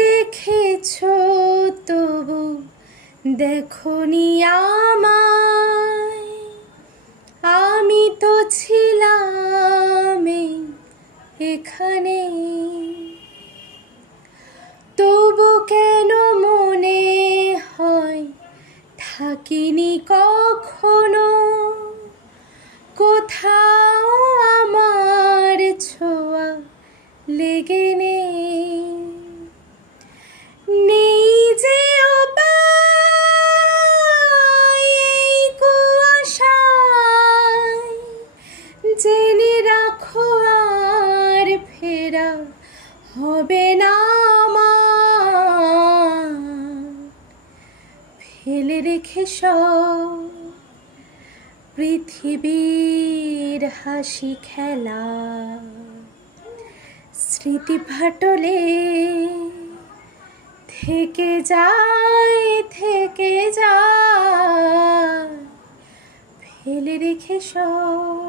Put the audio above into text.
দেখেছো তবু দেখনি আমায়, আমি তো ছিলাম এখানে। তবু কেন মনে হয় থাকিনি কখনো, কোথাও আমার ছোঁয়া লেগে নেই যে উপায় এই কুয়াশায়, জেনে রাখো আর ফেরা হবে না আমার। ফেলে রেখে সব পৃথিবীর হাসি খেলা, স্মৃতি ফাটলে থেকে যায়, ফেলে রেখে সব